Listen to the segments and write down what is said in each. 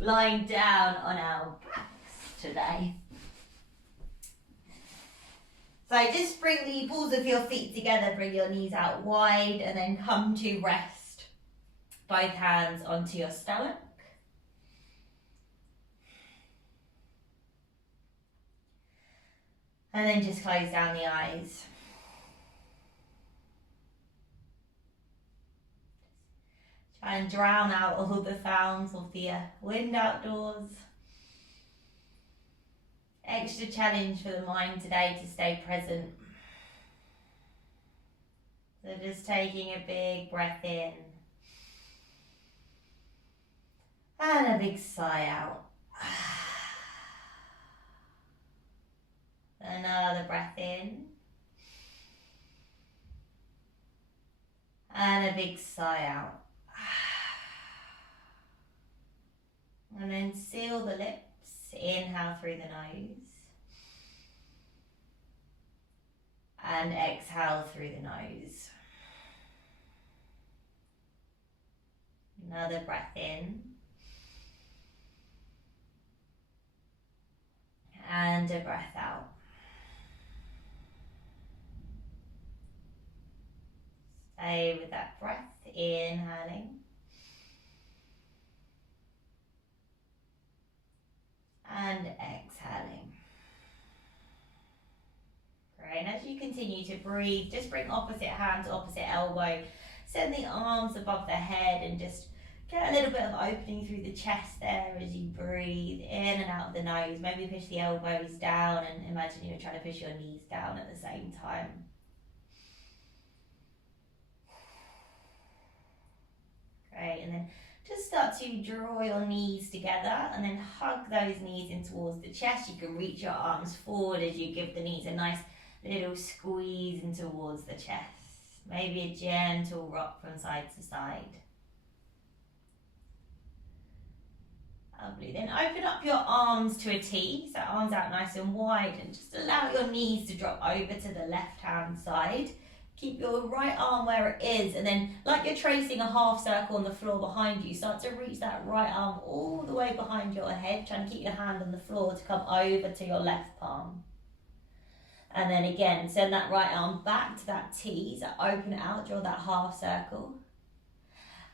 lying down on our backs today. So just bring the balls of your feet together, bring your knees out wide, and then come to rest. Both hands onto your stomach. And then just close down the eyes. Try and drown out all the sounds of the wind outdoors. Extra challenge for the mind today to stay present. So just taking a big breath in. And a big sigh out. Another breath in. And a big sigh out. And then seal the lips. Inhale through the nose. And exhale through the nose. Another breath in. And a breath out. Stay with that breath, inhaling. And exhaling. Great, and as you continue to breathe, just bring opposite hand to opposite elbow. Send the arms above the head and just get a little bit of opening through the chest there as you breathe in and out of the nose. Maybe push the elbows down and imagine you're trying to push your knees down at the same time. Great, and then just start to draw your knees together and then hug those knees in towards the chest. You can reach your arms forward as you give the knees a nice little squeeze in towards the chest. Maybe a gentle rock from side to side. Lovely. Then open up your arms to a T, so arms out nice and wide, and just allow your knees to drop over to the left hand side. Keep your right arm where it is, and then like you're tracing a half circle on the floor behind you, start to reach that right arm all the way behind your head, trying to keep your hand on the floor to come over to your left palm. And then again, send that right arm back to that T, so open it out, draw that half circle.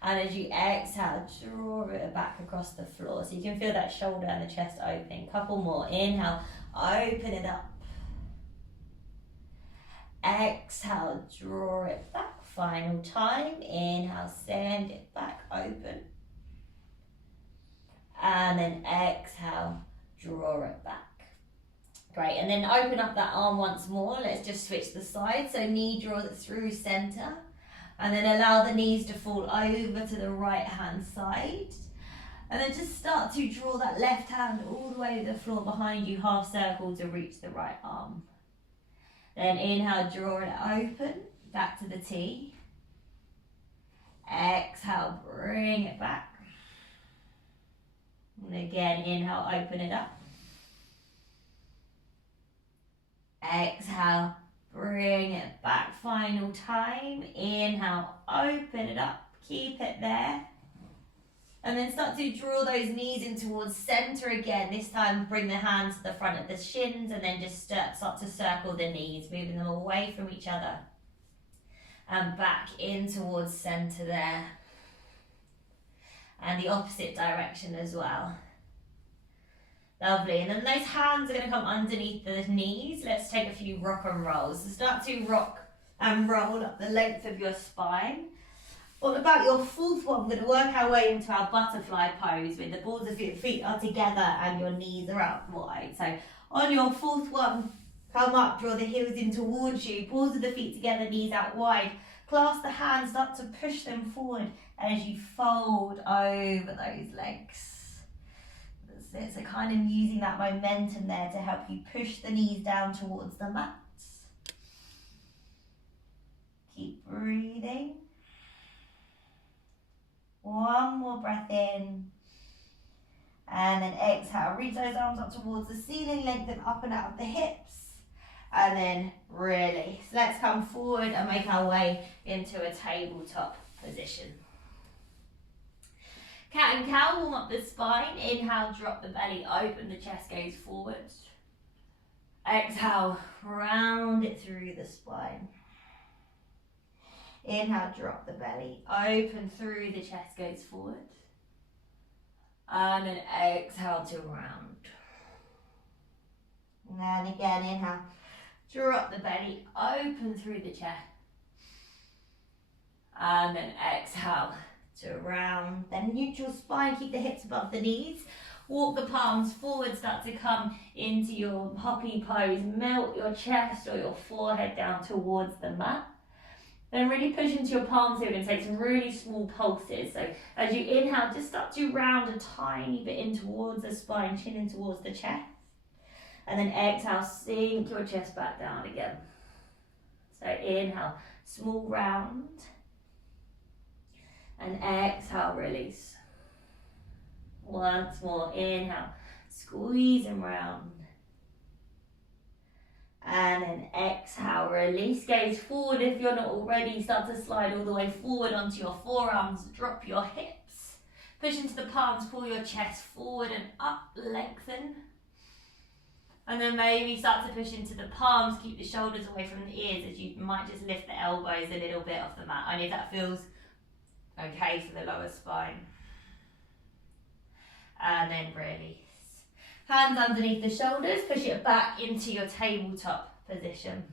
And as you exhale, draw it back across the floor, so you can feel that shoulder and the chest opening. Couple more, inhale, open it up. Exhale, draw it back. Final time. Inhale, send it back, open. And then exhale, draw it back. Great, and then open up that arm once more. Let's just switch the side. So knee draw it through center. And then allow the knees to fall over to the right hand side. And then just start to draw that left hand all the way to the floor behind you, half circle to reach the right arm. Then inhale, draw it open, back to the T. Exhale, bring it back. And again, inhale, open it up. Exhale, bring it back. Final time. Inhale, open it up, keep it there. And then start to draw those knees in towards center again. This time bring the hands to the front of the shins and then just start to circle the knees, moving them away from each other. And back in towards center there. And the opposite direction as well. Lovely, and then those hands are going to come underneath the knees. Let's take a few rock and rolls. So start to rock and roll up the length of your spine. What about your fourth one? We're going to work our way into our butterfly pose with the balls of your feet are together and your knees are out wide. So on your fourth one, come up, draw the heels in towards you, balls of the feet together, knees out wide. Clasp the hands, start to push them forward as you fold over those legs. That's it. So kind of using that momentum there to help you push the knees down towards the mats. Keep breathing. One more breath in. And then exhale. Reach those arms up towards the ceiling, lengthen up and out of the hips. And then release. Let's come forward and make our way into a tabletop position. Cat and cow, warm up the spine. Inhale, drop the belly, open the chest, gaze forward. Exhale, round it through the spine. Inhale, drop the belly, open through the chest, gaze forward. And then exhale to round. And again, inhale, drop the belly, open through the chest. And then exhale to round. Then neutral spine, keep the hips above the knees. Walk the palms forward, start to come into your hoppy pose. Melt your chest or your forehead down towards the mat. Then really push into your palms here. We're going to take some really small pulses. So as you inhale, just start to round a tiny bit in towards the spine, chin in towards the chest. And then exhale, sink your chest back down again. So inhale, small round. And exhale, release. Once more, inhale, squeeze and round. And then exhale, release, gaze forward if you're not already. Start to slide all the way forward onto your forearms, drop your hips. Push into the palms, pull your chest forward and up, lengthen. And then maybe start to push into the palms, keep the shoulders away from the ears as you might just lift the elbows a little bit off the mat. Only if that feels okay for the lower spine. And then release. Hands underneath the shoulders, push it back into your tabletop position.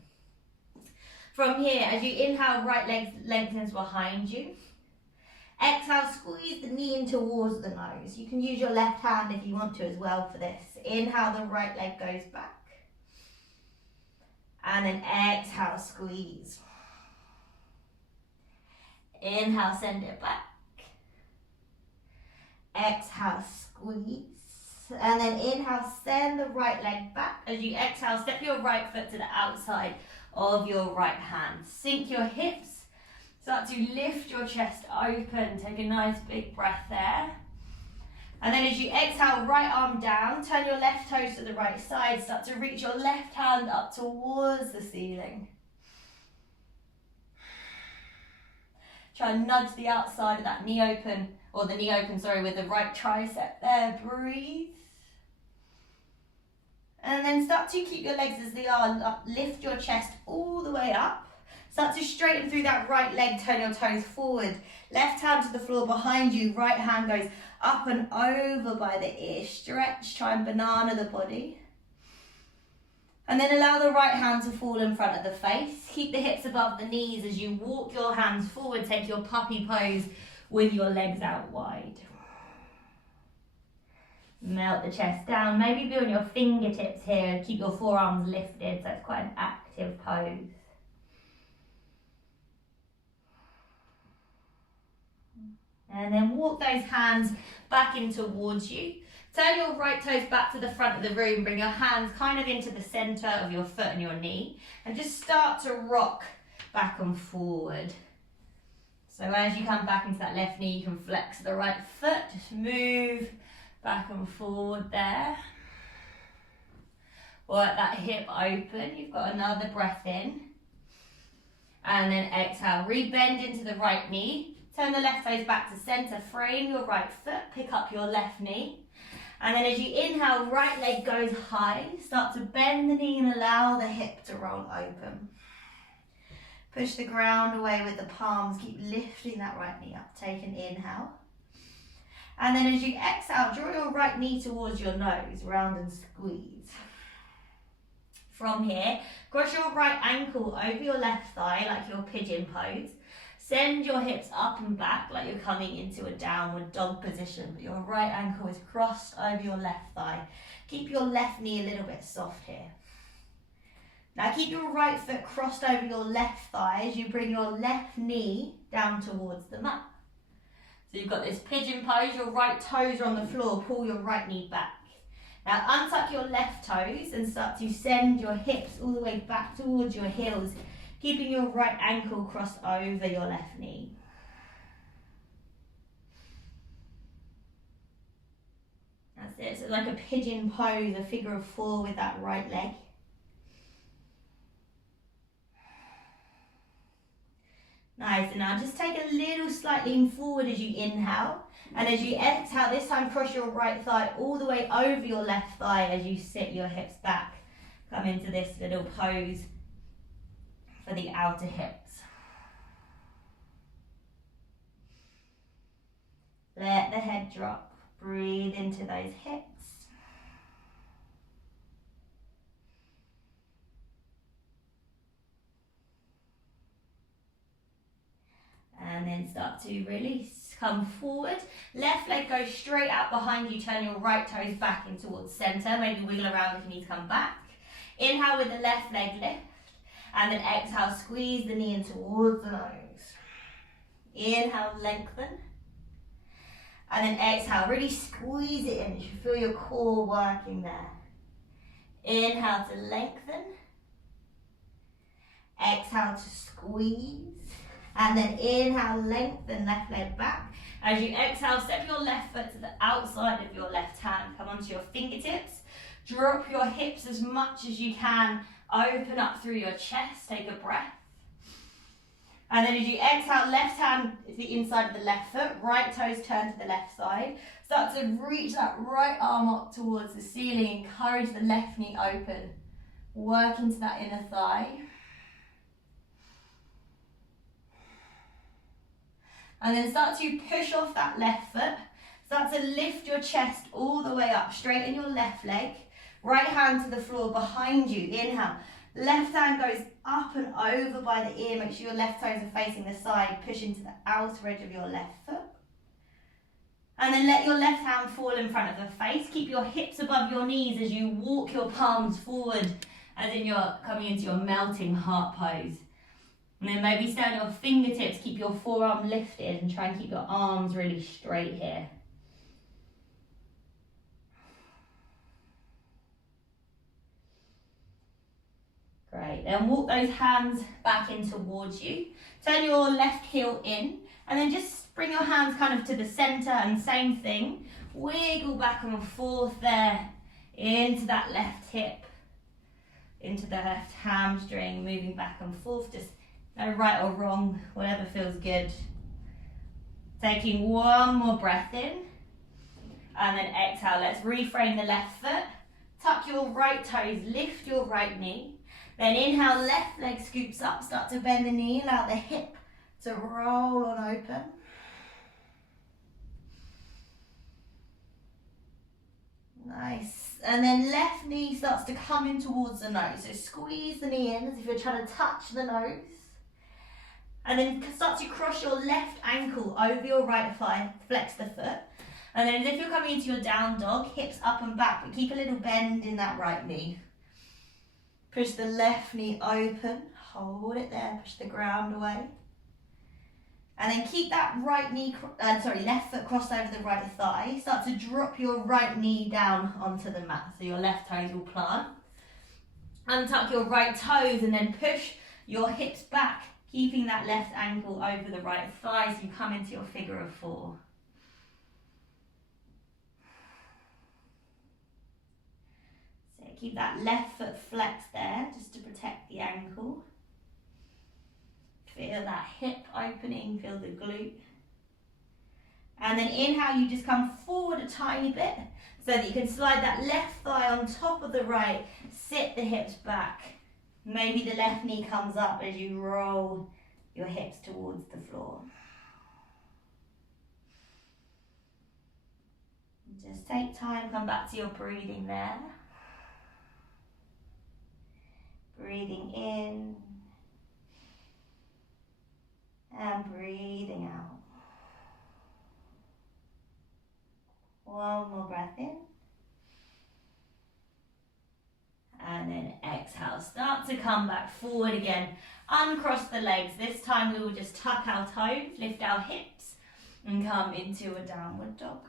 From here, as you inhale, right leg lengthens behind you. Exhale, squeeze the knee in towards the nose. You can use your left hand if you want to as well for this. Inhale, the right leg goes back. And then exhale, squeeze. Inhale, send it back. Exhale, squeeze. And then inhale, send the right leg back. As you exhale, step your right foot to the outside of your right hand. Sink your hips. Start to lift your chest open. Take a nice big breath there. And then as you exhale, right arm down. Turn your left toes to the right side. Start to reach your left hand up towards the ceiling. Try and nudge the outside of that knee open, or the knee open, with the right tricep there. Breathe. And then start to keep your legs as they are. Lift your chest all the way up. Start to straighten through that right leg, turn your toes forward. Left hand to the floor behind you. Right hand goes up and over by the ear. Stretch, try and banana the body. And then allow the right hand to fall in front of the face. Keep the hips above the knees as you walk your hands forward. Take your puppy pose with your legs out wide. Melt the chest down. Maybe be on your fingertips here. Keep your forearms lifted, so it's quite an active pose. And then walk those hands back in towards you. Turn your right toes back to the front of the room. Bring your hands kind of into the centre of your foot and your knee. And just start to rock back and forward. So as you come back into that left knee, you can flex the right foot. Just move back and forward there. Work that hip open. You've got another breath in. And then exhale. Rebend into the right knee. Turn the left toes back to centre. Frame your right foot. Pick up your left knee. And then as you inhale, right leg goes high. Start to bend the knee and allow the hip to roll open. Push the ground away with the palms. Keep lifting that right knee up. Take an inhale. And then as you exhale, draw your right knee towards your nose. Round and squeeze. From here, cross your right ankle over your left thigh like your pigeon pose. Send your hips up and back like you're coming into a downward dog position, but your right ankle is crossed over your left thigh. Keep your left knee a little bit soft here. Now keep your right foot crossed over your left thigh as you bring your left knee down towards the mat. So you've got this pigeon pose, your right toes are on the floor, pull your right knee back. Now untuck your left toes and start to send your hips all the way back towards your heels, keeping your right ankle crossed over your left knee. That's it, so like a pigeon pose, a figure of four with that right leg. Nice, and now just take a little slight lean forward as you inhale. And as you exhale, this time cross your right thigh all the way over your left thigh as you sit your hips back. Come into this little pose for the outer hips. Let the head drop. Breathe into those hips. And then start to release. Come forward. Left leg goes straight out behind you. Turn your right toes back in towards centre. Maybe wiggle around if you need to come back. Inhale with the left leg lift. And then exhale, squeeze the knee in towards the nose. Inhale, lengthen. And then exhale, really squeeze it in. You should feel your core working there. Inhale to lengthen. Exhale to squeeze. And then inhale, lengthen, left leg back. As you exhale, step your left foot to the outside of your left hand. Come onto your fingertips. Drop your hips as much as you can. Open up through your chest. Take a breath. And then as you exhale, left hand is the inside of the left foot. Right toes turn to the left side. Start to reach that right arm up towards the ceiling. Encourage the left knee open. Work into that inner thigh. And then start to push off that left foot. Start to lift your chest all the way up. Straighten your left leg. Right hand to the floor behind you. Inhale. Left hand goes up and over by the ear. Make sure your left toes are facing the side. Push into the outer edge of your left foot. And then let your left hand fall in front of the face. Keep your hips above your knees as you walk your palms forward, as in you're coming into your melting heart pose. And then maybe stay on your fingertips, keep your forearm lifted and try and keep your arms really straight here. Great, then walk those hands back in towards you. Turn your left heel in and then just bring your hands kind of to the centre and same thing. Wiggle back and forth there into that left hip, into the left hamstring, moving back and forth. Just no right or wrong, whatever feels good. Taking one more breath in. And then exhale, let's reframe the left foot. Tuck your right toes, lift your right knee. Then inhale, left leg scoops up, start to bend the knee, allow the hip to roll on open. Nice. And then left knee starts to come in towards the nose. So squeeze the knee in as if you're trying to touch the nose. And then start to cross your left ankle over your right thigh, flex the foot. And then as if you're coming into your down dog, hips up and back, but keep a little bend in that right knee. Push the left knee open, hold it there, push the ground away. And then keep that left foot crossed over the right thigh. Start to drop your right knee down onto the mat, so your left toes will plant. Untuck your right toes and then push your hips back, keeping that left ankle over the right thigh so you come into your figure of four. So keep that left foot flexed there just to protect the ankle. Feel that hip opening, feel the glute. And then inhale, you just come forward a tiny bit so that you can slide that left thigh on top of the right, sit the hips back. Maybe the left knee comes up as you roll your hips towards the floor. Just take time, come back to your breathing there. Breathing in and breathing out. One more breath in. And then exhale. Start to come back forward again. Uncross the legs. This time we will just tuck our toes, lift our hips, and come into a downward dog.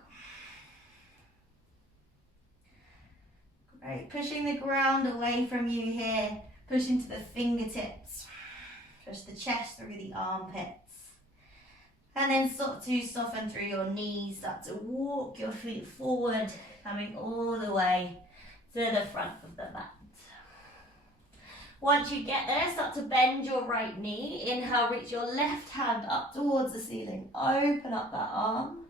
Great. Pushing the ground away from you here. Push into the fingertips. Push the chest through the armpits. And then start to soften through your knees. Start to walk your feet forward, coming all the way to the front of the mat. Once you get there, start to bend your right knee. Inhale, reach your left hand up towards the ceiling. Open up that arm.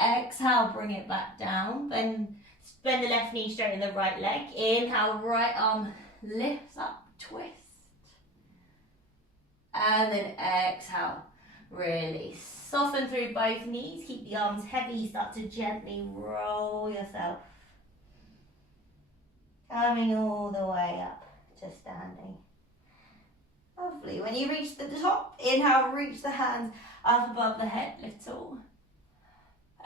Exhale, bring it back down. Bend the left knee, straighten the right leg. Inhale, right arm lifts up, twist. And then exhale, release. Soften through both knees, keep the arms heavy, start to gently roll yourself. Coming all the way up to standing. Lovely. When you reach the top, inhale, reach the hands up above the head, little.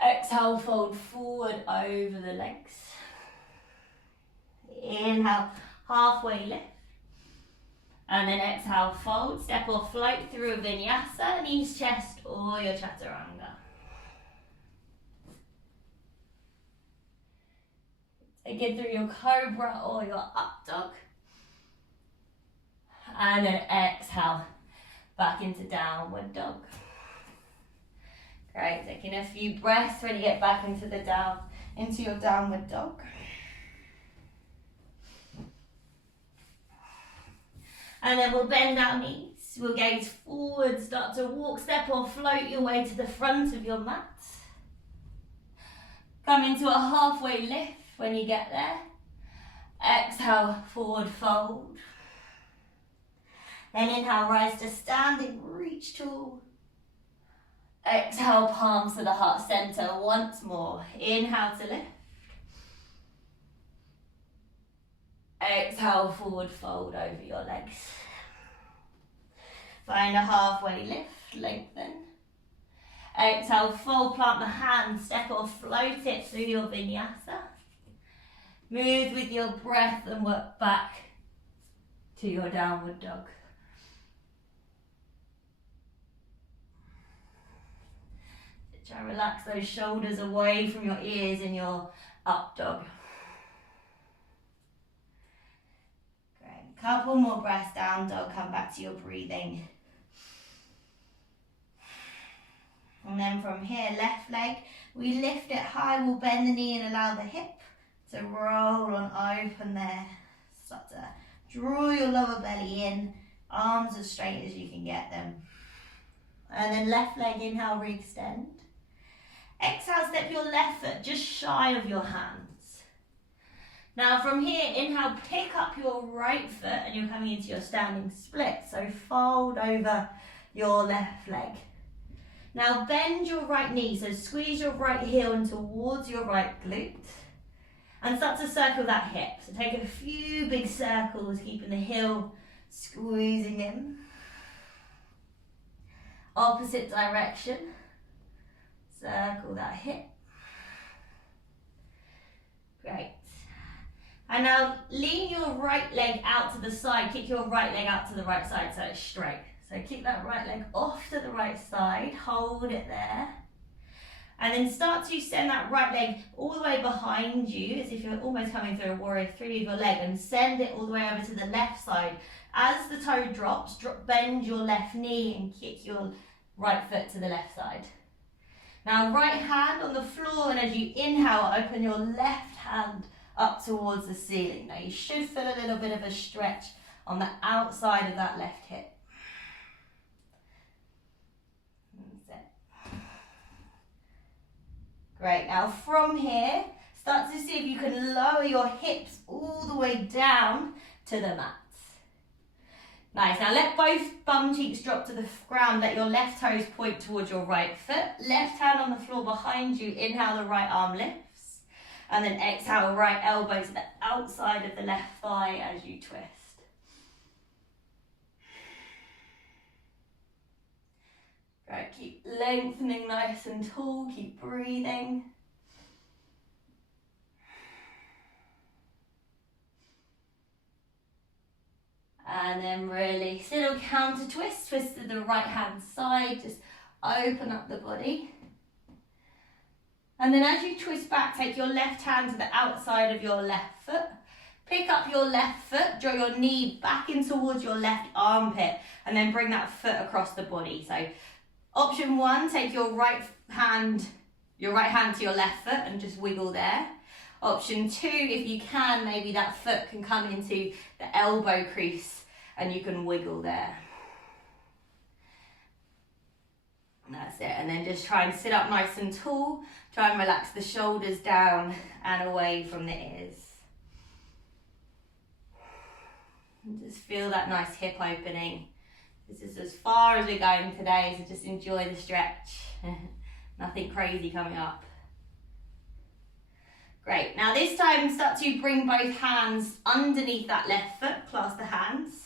Exhale, fold forward over the legs. Inhale, halfway lift. And then exhale, fold, step or float through a vinyasa, knees, chest, or your chaturanga. Take it through your cobra or your up dog. And then exhale, back into downward dog. Great, taking a few breaths when you get back into your downward dog. And then we'll bend our knees, we'll gaze forward, start to walk, step or float your way to the front of your mat. Come into a halfway lift when you get there. Exhale, forward fold. Then inhale, rise to standing, reach tall. Exhale, palms to the heart center once more. Inhale to lift. Exhale, forward fold over your legs. Find a halfway lift, lengthen. Exhale, fold, plant the hands, step or float it through your vinyasa. Move with your breath and work back to your downward dog. Try and relax those shoulders away from your ears in your up dog. Great. Couple more breaths, down dog, come back to your breathing. And then from here, left leg, we lift it high, we'll bend the knee and allow the hip to roll on open there. Start to draw your lower belly in, arms as straight as you can get them. And then left leg, inhale, re-extend. Exhale, step your left foot just shy of your hands. Now from here, inhale, pick up your right foot and you're coming into your standing split. So fold over your left leg. Now bend your right knee, so squeeze your right heel in towards your right glute and start to circle that hip. So take a few big circles, keeping the heel squeezing in. Opposite direction. Circle that hip. Great. And now lean your right leg out to the side. Kick your right leg out to the right side so it's straight. So kick that right leg off to the right side. Hold it there. And then start to send that right leg all the way behind you as if you're almost coming through a warrior three with your leg, and send it all the way over to the left side. As the toe drops, bend your left knee and kick your right foot to the left side. Now right hand on the floor, and as you inhale, open your left hand up towards the ceiling. Now you should feel a little bit of a stretch on the outside of that left hip. Great, now from here, start to see if you can lower your hips all the way down to the mat. Nice, now let both bum cheeks drop to the ground, let your left toes point towards your right foot. Left hand on the floor behind you, inhale, the right arm lifts. And then exhale, right elbow to the outside of the left thigh as you twist. Right, keep lengthening nice and tall, keep breathing. And then release. Little counter twist, twist to the right hand side, just open up the body. And then as you twist back, take your left hand to the outside of your left foot. Pick up your left foot, draw your knee back in towards your left armpit, and then bring that foot across the body. So option one, take your right hand to your left foot and just wiggle there. Option two, if you can, maybe that foot can come into the elbow crease and you can wiggle there. And that's it. And then just try and sit up nice and tall. Try and relax the shoulders down and away from the ears. And just feel that nice hip opening. This is as far as we're going today, so just enjoy the stretch. Nothing crazy coming up. Great, now this time start to bring both hands underneath that left foot, clasp the hands.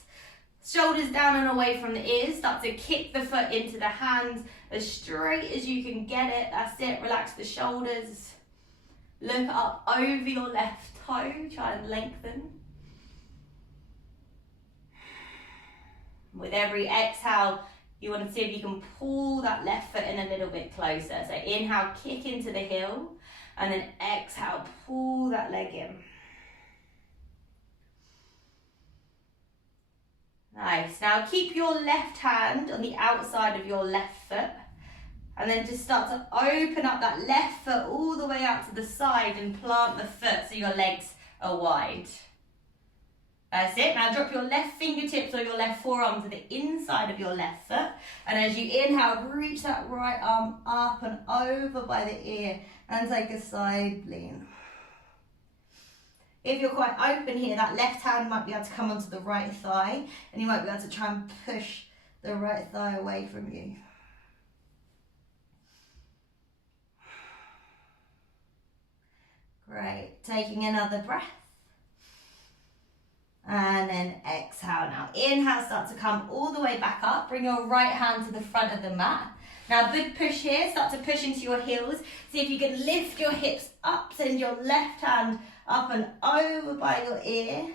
Shoulders down and away from the ears, start to kick the foot into the hands as straight as you can get it. That's it, relax the shoulders. Look up over your left toe, try and lengthen. With every exhale, you want to see if you can pull that left foot in a little bit closer. So inhale, kick into the heel, and then exhale, pull that leg in. Nice. Now keep your left hand on the outside of your left foot, and then just start to open up that left foot all the way out to the side and plant the foot so your legs are wide. That's it. Now drop your left fingertips or your left forearm to the inside of your left foot. And as you inhale, reach that right arm up and over by the ear and take a side lean. If you're quite open here, that left hand might be able to come onto the right thigh and you might be able to try and push the right thigh away from you. Great. Taking another breath. And then exhale now. Inhale, start to come all the way back up. Bring your right hand to the front of the mat. Now big push here, start to push into your heels. See if you can lift your hips up, send your left hand up and over by your ear.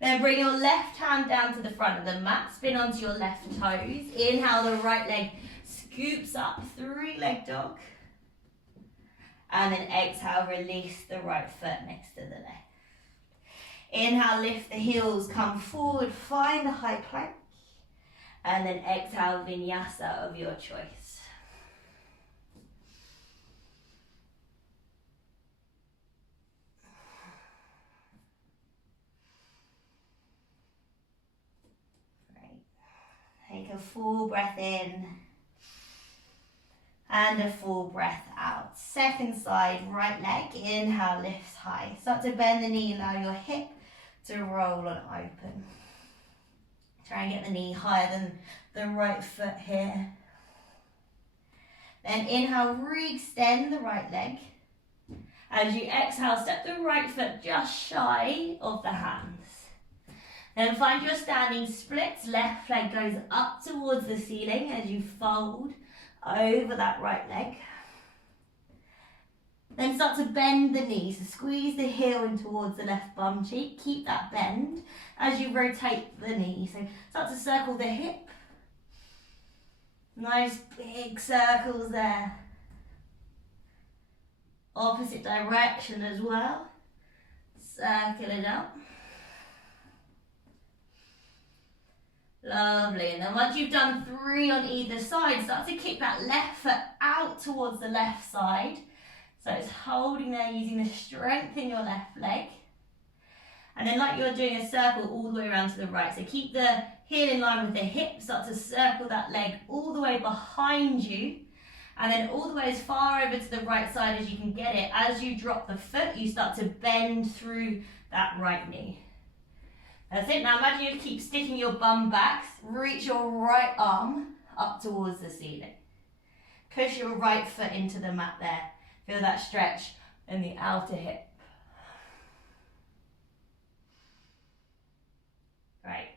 Then bring your left hand down to the front of the mat, spin onto your left toes. Inhale, the right leg scoops up, 3-leg dog. And then exhale, release the right foot next to the left. Inhale, lift the heels, come forward, find the high plank. And then exhale, vinyasa of your choice. Great. Take a full breath in. And a full breath out. Second side, right leg, inhale, lifts high. Start to bend the knee, allow your hip to roll and open. Try and get the knee higher than the right foot here. Then inhale, re-extend the right leg. As you exhale, step the right foot just shy of the hands. Then find your standing splits. Left leg goes up towards the ceiling as you fold over that right leg. Then start to bend the knees, so squeeze the heel in towards the left bum cheek. Keep that bend as you rotate the knee. So start to circle the hip. Nice big circles there. Opposite direction as well. Circle it up. Lovely, and then once you've done 3 on either side, start to kick that left foot out towards the left side. So it's holding there, using the strength in your left leg. And then like you're doing a circle all the way around to the right. So keep the heel in line with the hip, start to circle that leg all the way behind you. And then all the way as far over to the right side as you can get it. As you drop the foot, you start to bend through that right knee. That's it. Now imagine you keep sticking your bum back. Reach your right arm up towards the ceiling. Push your right foot into the mat there. Feel that stretch in the outer hip. Great.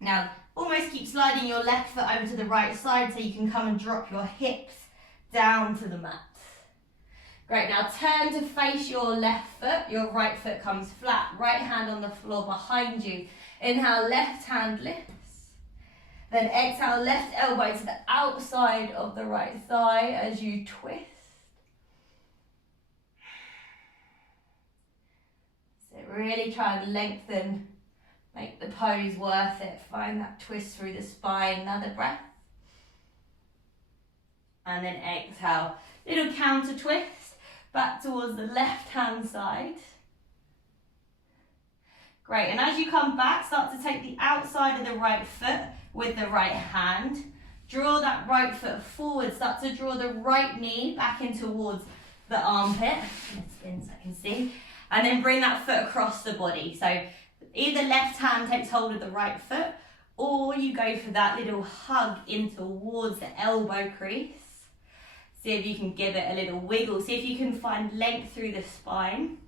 Now almost keep sliding your left foot over to the right side so you can come and drop your hips down to the mat. Great, now turn to face your left foot. Your right foot comes flat. Right hand on the floor behind you. Inhale, left hand lifts. Then exhale, left elbow to the outside of the right thigh as you twist. So really try and lengthen, make the pose worth it. Find that twist through the spine. Another breath. And then exhale, little counter twist. Back towards the left-hand side. Great, and as you come back, start to take the outside of the right foot with the right hand. Draw that right foot forward. Start to draw the right knee back in towards the armpit. Let's spin so I can see. And then bring that foot across the body. So either left hand takes hold of the right foot, or you go for that little hug in towards the elbow crease. See if you can give it a little wiggle. See if you can find length through the spine.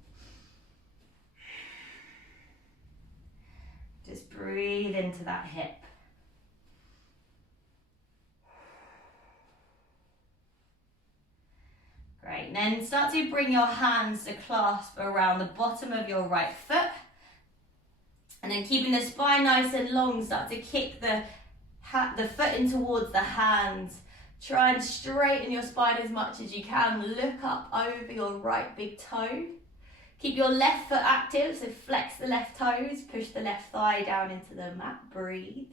Just breathe into that hip. Great, and then start to bring your hands to clasp around the bottom of your right foot. And then keeping the spine nice and long, start to kick the foot in towards the hands. Try and straighten your spine as much as you can. Look up over your right big toe. Keep your left foot active, so flex the left toes, push the left thigh down into the mat, breathe.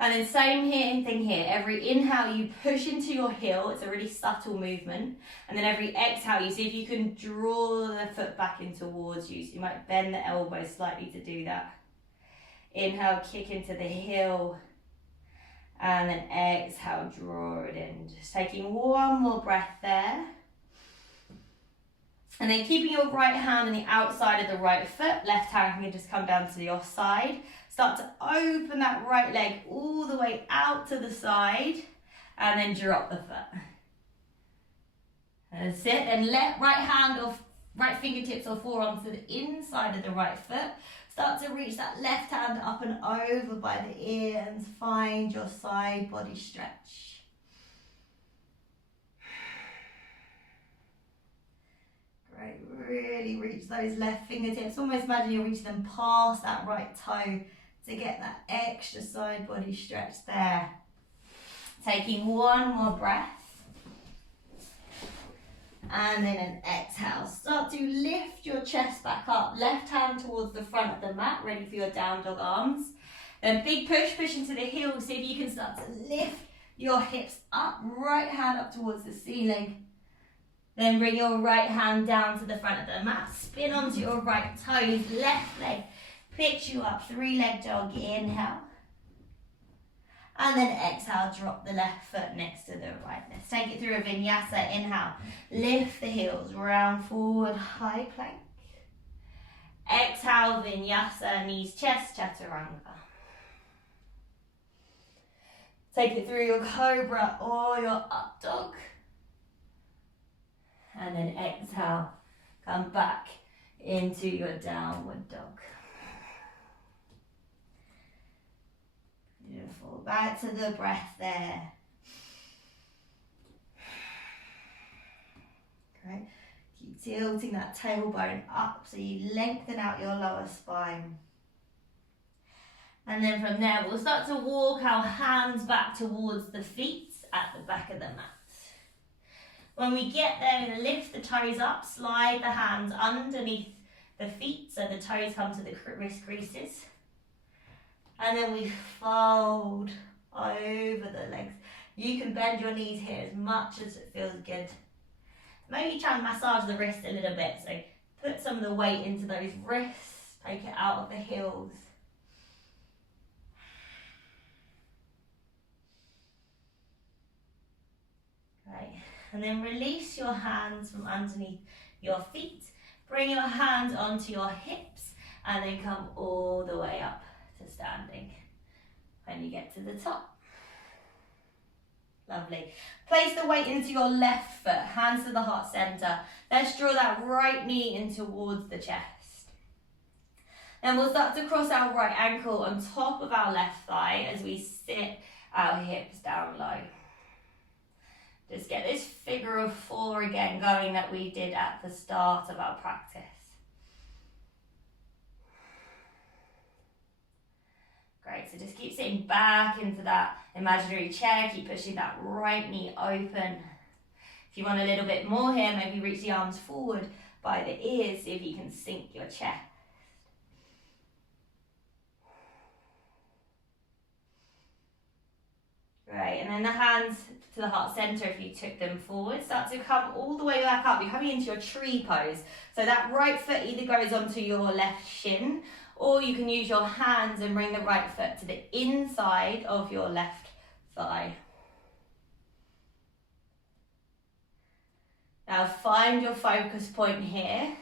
And then same thing here. Every inhale you push into your heel, it's a really subtle movement. And then every exhale you see if you can draw the foot back in towards you. So you might bend the elbow slightly to do that. Inhale, kick into the heel. And then exhale, draw it in. Just taking one more breath there. And then keeping your right hand on the outside of the right foot, left hand can just come down to your side. Start to open that right leg all the way out to the side and then drop the foot. That's it. And let right hand or right fingertips or forearms to the inside of the right foot. Start to reach that left hand up and over by the ear and find your side body stretch. Great, really reach those left fingertips. Almost imagine you're reaching them past that right toe to get that extra side body stretch there. Taking one more breath. And then an exhale. Start to lift your chest back up. Left hand towards the front of the mat, ready for your down dog arms. Then big push into the heels. See if you can start to lift your hips up. Right hand up towards the ceiling. Then bring your right hand down to the front of the mat. Spin onto your right toes. Left leg picks you up. 3-leg dog. Inhale. And then exhale, drop the left foot next to the right. Let's take it through a vinyasa. Inhale, lift the heels, round forward, high plank. Exhale, vinyasa, knees, chest, chaturanga. Take it through your cobra or your up dog. And then exhale, come back into your downward dog. Beautiful. Back to the breath there. Great. Keep tilting that tailbone up so you lengthen out your lower spine. And then from there, we'll start to walk our hands back towards the feet at the back of the mat. When we get there, we're going to lift the toes up, slide the hands underneath the feet so the toes come to the wrist creases. And then we fold over the legs. You can bend your knees here as much as it feels good. Maybe try and massage the wrist a little bit. So put some of the weight into those wrists. Take it out of the heels. Right. And then release your hands from underneath your feet. Bring your hands onto your hips and then come all the way up to standing when you get to the top. Lovely. Place the weight into your left foot, hands to the heart center. Let's draw that right knee in towards the chest. Then we'll start to cross our right ankle on top of our left thigh as we sit our hips down low. Just get this figure of 4 again going that we did at the start of our practice. Great, so just keep sitting back into that imaginary chair, keep pushing that right knee open. If you want a little bit more here, maybe reach the arms forward by the ears, see if you can sink your chest. Great, and then the hands to the heart center if you took them forward. Start to come all the way back up. You're coming into your tree pose. So that right foot either goes onto your left shin, or you can use your hands and bring the right foot to the inside of your left thigh. Now find your focus point here.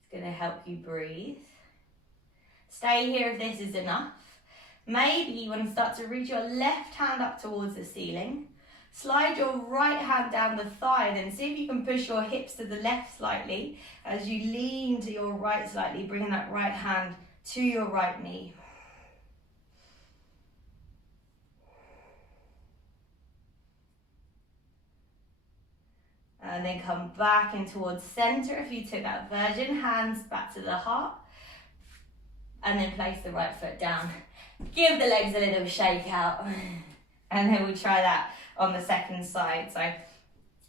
It's going to help you breathe. Stay here if this is enough. Maybe you want to start to reach your left hand up towards the ceiling. Slide your right hand down the thigh, then see if you can push your hips to the left slightly as you lean to your right slightly, bringing that right hand to your right knee. And then come back in towards center if you took that version, hands back to the heart. And then place the right foot down. Give the legs a little shake out. And then we'll try that on the second side. So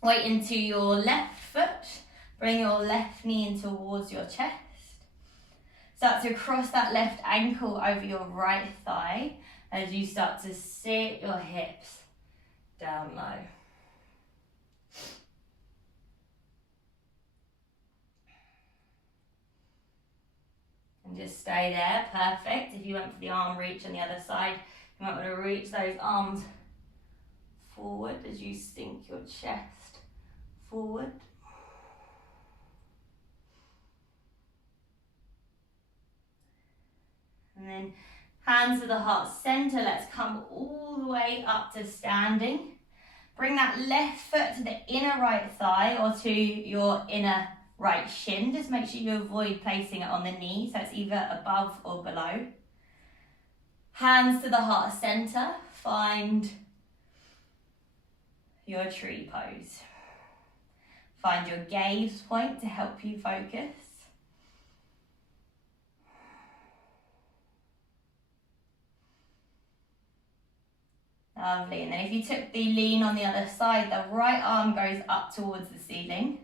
weight into your left foot. Bring your left knee in towards your chest. Start to cross that left ankle over your right thigh as you start to sit your hips down low. And just stay there, perfect. If you went for the arm reach on the other side, you might want to reach those arms forward as you sink your chest forward. And then hands to the heart center, let's come all the way up to standing. Bring that left foot to the inner right thigh or to your inner right shin. Just make sure you avoid placing it on the knee, so it's either above or below. Hands to the heart center. Find your tree pose. Find your gaze point to help you focus. Lovely. And then if you took the lean on the other side, the right arm goes up towards the ceiling.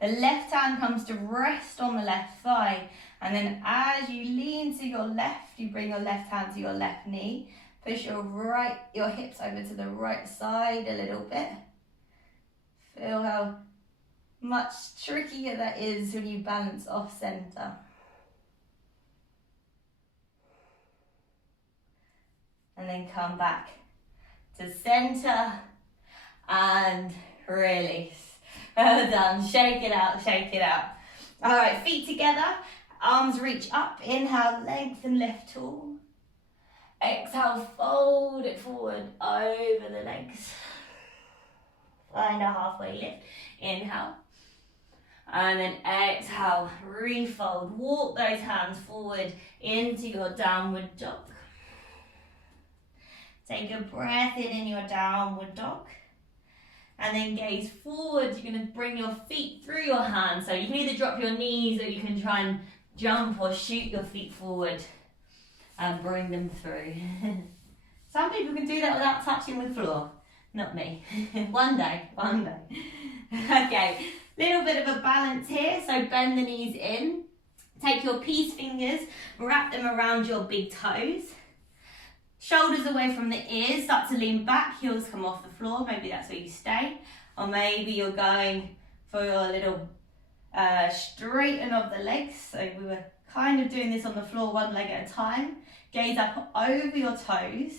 The left hand comes to rest on the left thigh. And then as you lean to your left, you bring your left hand to your left knee. Push your hips over to the right side a little bit. Feel how much trickier that is when you balance off center. And then come back to center and release. Well done. Shake it out, shake it out. All right, feet together, arms reach up. Inhale, lengthen, lift tall. Exhale, fold it forward over the legs. Find a halfway lift. Inhale. And then exhale, refold. Walk those hands forward into your downward dog. Take a breath in your downward dog. And then gaze forward. You're going to bring your feet through your hands. So you can either drop your knees or you can try and jump or shoot your feet forward and bring them through. Some people can do that without touching the floor. Not me. One day. Okay, little bit of a balance here. So bend the knees in. Take your peace fingers, wrap them around your big toes. Shoulders away from the ears, start to lean back, heels come off the floor, maybe that's where you stay. Or maybe you're going for your little straighten of the legs. So we were kind of doing this on the floor, one leg at a time. Gaze up over your toes.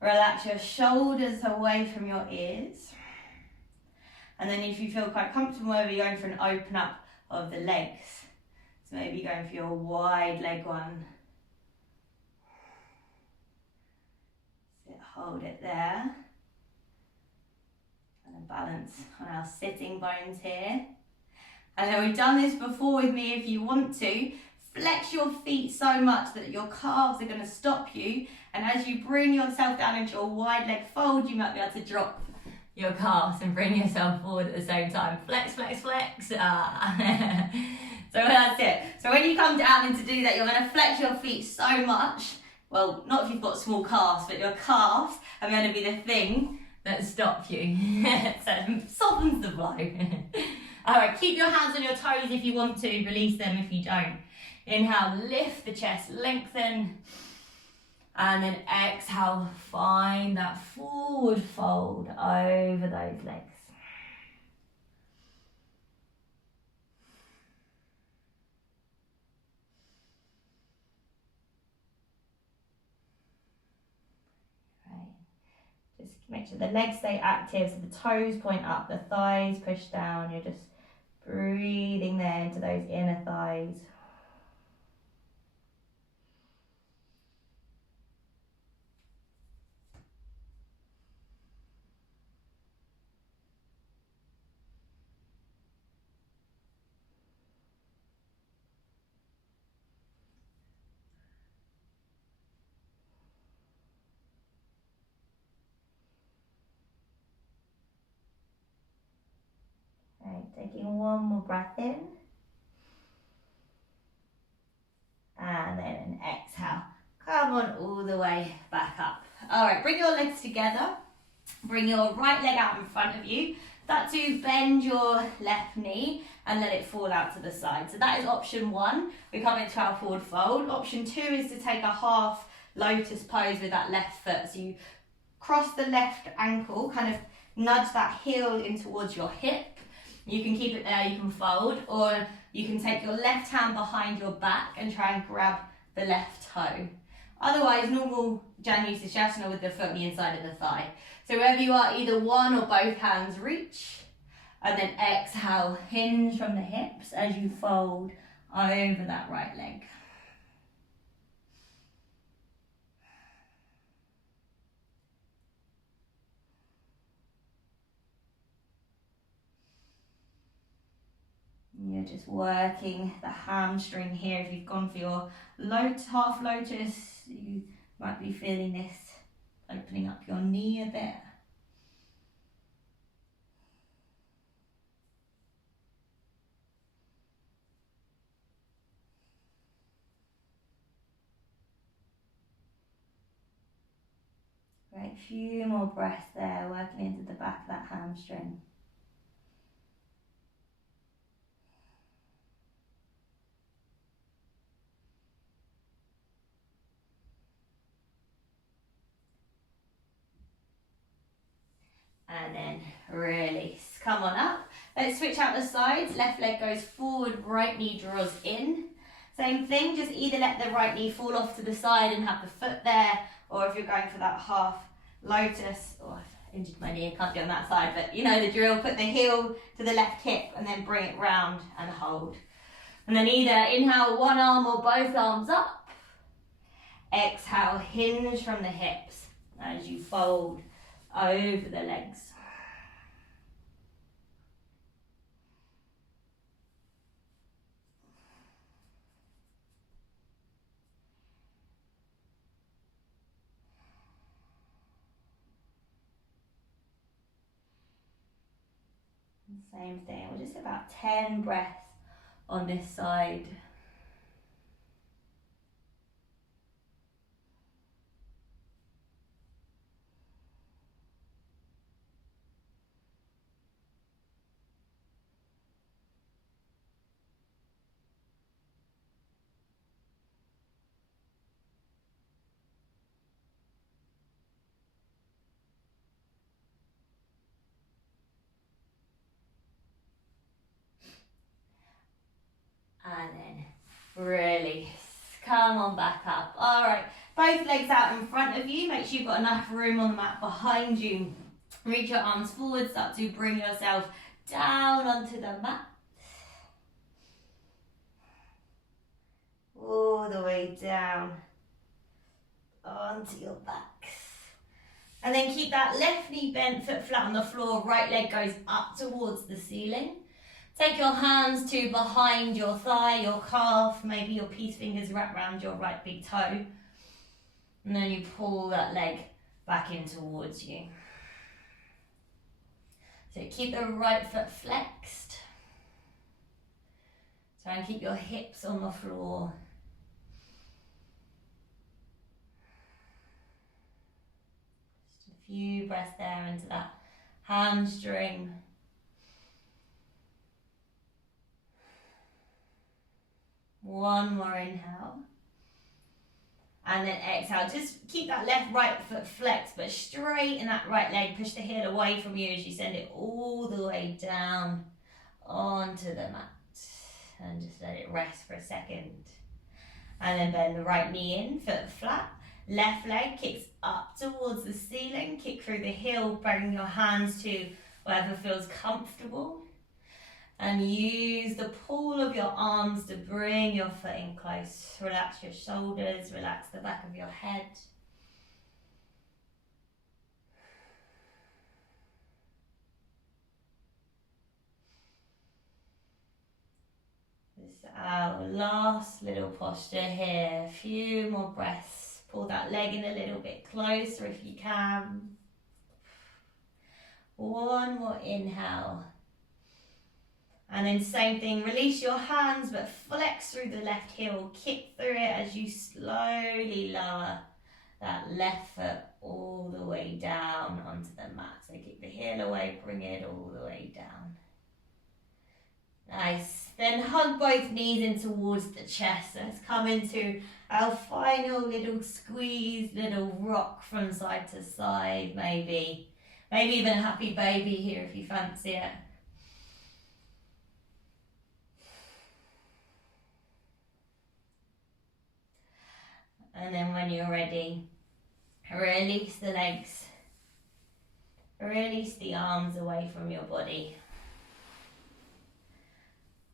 Relax your shoulders away from your ears. And then if you feel quite comfortable, maybe you're going for an open up of the legs. So maybe you're going for your wide leg one. Hold it there. And a balance on our sitting bones here. And then we've done this before with me. If you want to, flex your feet so much that your calves are going to stop you. And as you bring yourself down into a wide leg fold, you might be able to drop your calves and bring yourself forward at the same time. Flex, flex, flex. So that's it. So when you come down and to do that, you're going to flex your feet so much. Well, not if you've got small calves, but your calves are going to be the thing that stop you. So it softens the blow. All right, keep your hands on your toes if you want to. Release them if you don't. Inhale, lift the chest, lengthen. And then exhale, find that forward fold over those legs. Make sure the legs stay active, so the toes point up, the thighs push down. You're just breathing there into those inner thighs. Right, taking one more breath in. And then an exhale. Come on all the way back up. All right, bring your legs together. Bring your right leg out in front of you. Start to bend your left knee and let it fall out to the side. So that is option one. We come into our forward fold. Option two is to take a half lotus pose with that left foot. So you cross the left ankle, kind of nudge that heel in towards your hip. You can keep it there, you can fold, or you can take your left hand behind your back and try and grab the left toe. Otherwise, normal Janu Sirsasana with the foot on the inside of the thigh. So wherever you are, either one or both hands reach, and then exhale, hinge from the hips as you fold over that right leg. You're just working the hamstring here. If you've gone for your half lotus, you might be feeling this opening up your knee a bit. Great, a few more breaths there, working into the back of that hamstring. And then release. Come on up. Let's switch out the sides. Left leg goes forward, right knee draws in. Same thing, just either let the right knee fall off to the side and have the foot there, or if you're going for that half lotus, I've injured my knee, I can't do it on that side, but you know the drill, put the heel to the left hip and then bring it round and hold. And then either inhale one arm or both arms up. Exhale, hinge from the hips as you fold over the legs. Same thing, we're just about 10 breaths on this side. And then release. Come on back up. All right, both legs out in front of you. Make sure you've got enough room on the mat behind you. Reach your arms forward. Start to bring yourself down onto the mat. All the way down onto your back. And then keep that left knee bent, foot flat on the floor. Right leg goes up towards the ceiling. Take your hands to behind your thigh, your calf, maybe your peace fingers wrap around your right big toe. And then you pull that leg back in towards you. So keep the right foot flexed. Try and keep your hips on the floor. Just a few breaths there into that hamstring. One more inhale. And then exhale. Just keep that right foot flexed, but straighten that right leg. Push the heel away from you as you send it all the way down onto the mat. And just let it rest for a second. And then bend the right knee in, foot flat. Left leg kicks up towards the ceiling, kick through the heel, bring your hands to wherever feels comfortable. And use the pull of your arms to bring your foot in close. Relax your shoulders, relax the back of your head. This is our last little posture here. A few more breaths. Pull that leg in a little bit closer if you can. One more inhale. And then same thing, release your hands but flex through the left heel, kick through it as you slowly lower that left foot all the way down onto the mat. So kick the heel away, bring it all the way down. Nice. Then hug both knees in towards the chest. Let's come into our final little squeeze, little rock from side to side, maybe even a happy baby here if you fancy it. And then when you're ready, release the legs, release the arms away from your body.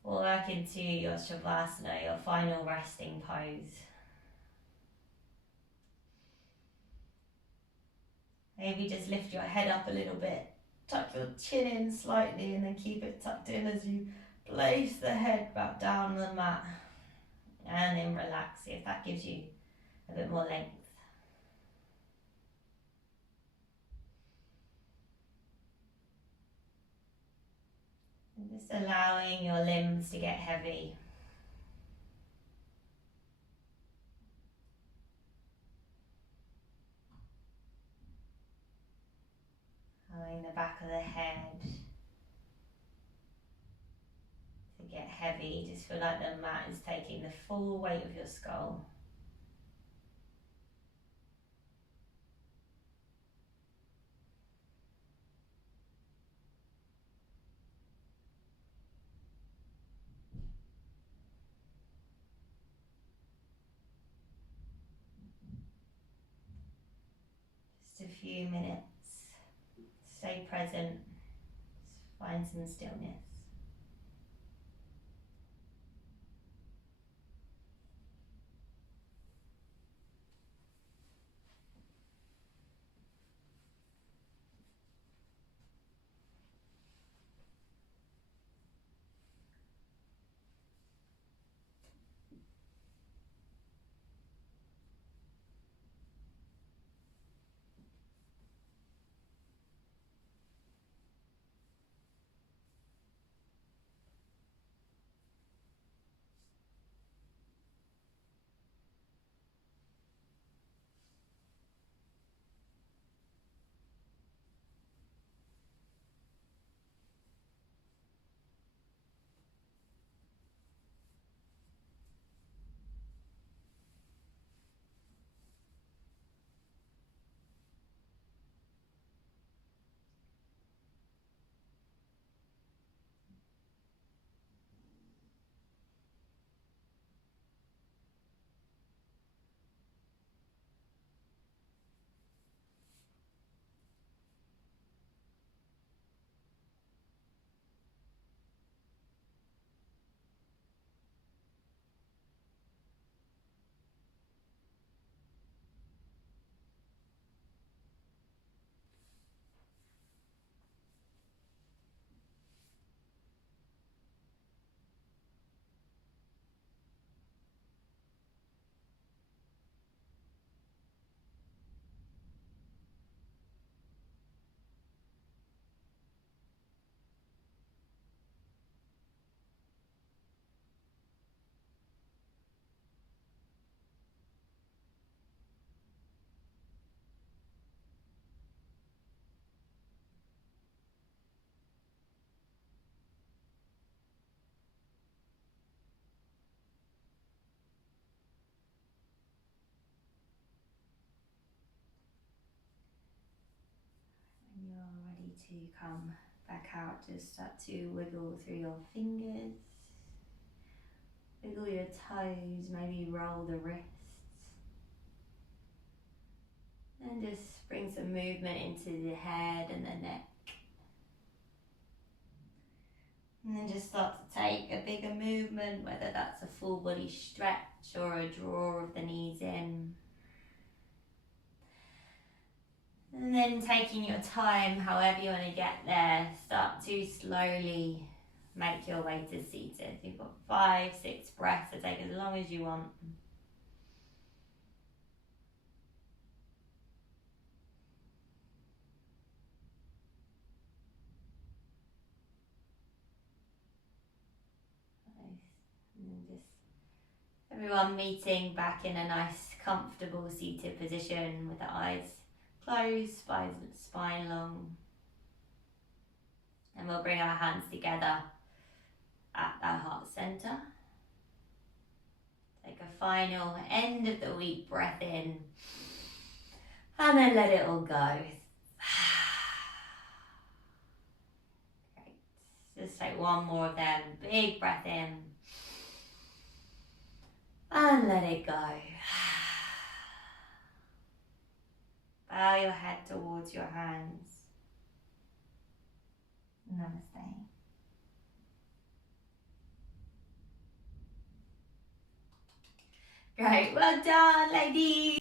Work into your Shavasana, your final resting pose. Maybe just lift your head up a little bit, tuck your chin in slightly and then keep it tucked in as you place the head back down on the mat. And then relax, see if that gives you a bit more length. And just allowing your limbs to get heavy. Allowing the back of the head to get heavy. Just feel like the mat is taking the full weight of your skull. Just a few minutes. Stay present. Just find some stillness. To come back out, just start to wiggle through your fingers, wiggle your toes, maybe roll the wrists. And just bring some movement into the head and the neck. And then just start to take a bigger movement, whether that's a full body stretch or a draw of the knees in. And then taking your time, however you want to get there, start to slowly make your way to seated. You've got 5, 6 breaths to take as long as you want. And then just everyone meeting back in a nice, comfortable seated position with the eyes closed, spine long. And we'll bring our hands together at our heart center. Take a final end of the week breath in. And then let it all go. Great. Just take one more of them. Big breath in. And let it go. Bow your head towards your hands. Namaste. Great, well done, ladies.